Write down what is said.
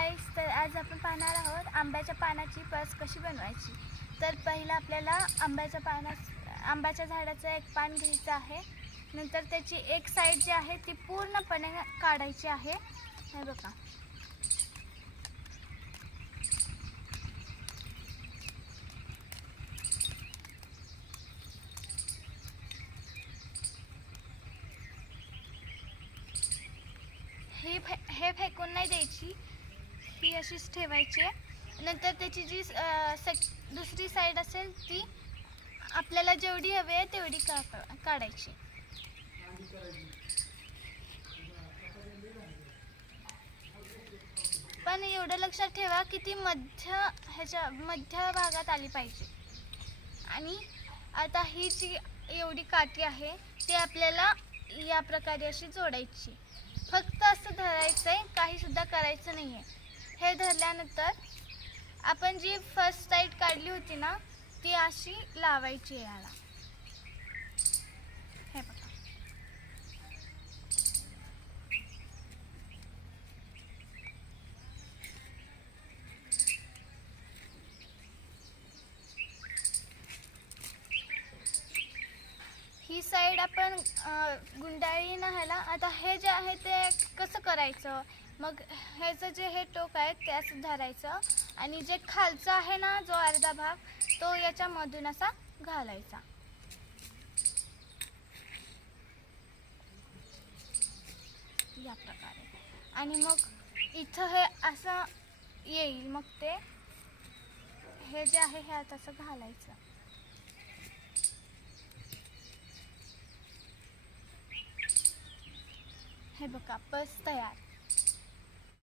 गाईस तर आज आपण पाहणार आहोत आंब्याच्या पानाची पस कशी बनवायची. तर पहिलं आपल्याला आंब्याच्या पाना आंब्याच्या झाडाचं एक पान घ्यायचं आहे. नंतर त्याची एक साईड जी आहे ती पूर्णपणे काढायची आहे. हे बघा. हे फे हे फेकून नाही द्यायची. टोपी अशीच ठेवायची आहे. नंतर त्याची जी सेक दुसरी साईड असेल ती आपल्याला जेवढी हवी आहे तेवढी का काढायची. पण एवढं लक्षात ठेवा की ती मध्य ह्याच्या मध्य भागात आली पाहिजे. आणि आता ही जी एवढी काठी आहे ती आपल्याला या प्रकारे अशी जोडायची. फक्त असं धरायचं आहे काहीसुद्धा करायचं नाही आहे हे धरल्यानंतर आपण जी फर्स्ट साईड काढली होती ना ती अशी लावायची आहे याला हे बघा ही साईड आपण गुंडाळी ना ह्याला आता हे जे आहे ते कसं करायचं? मग ह्याचं जे हे टोक आहे ते धरायचं आणि जे खालचं आहे ना जो अर्धा भाग तो याच्यामधून असा घालायचा. या प्रकारे. आणि मग इथं हे असं येईल मग ते हे जे आहे हे आता असं घालायचं. हे बघा बस तयार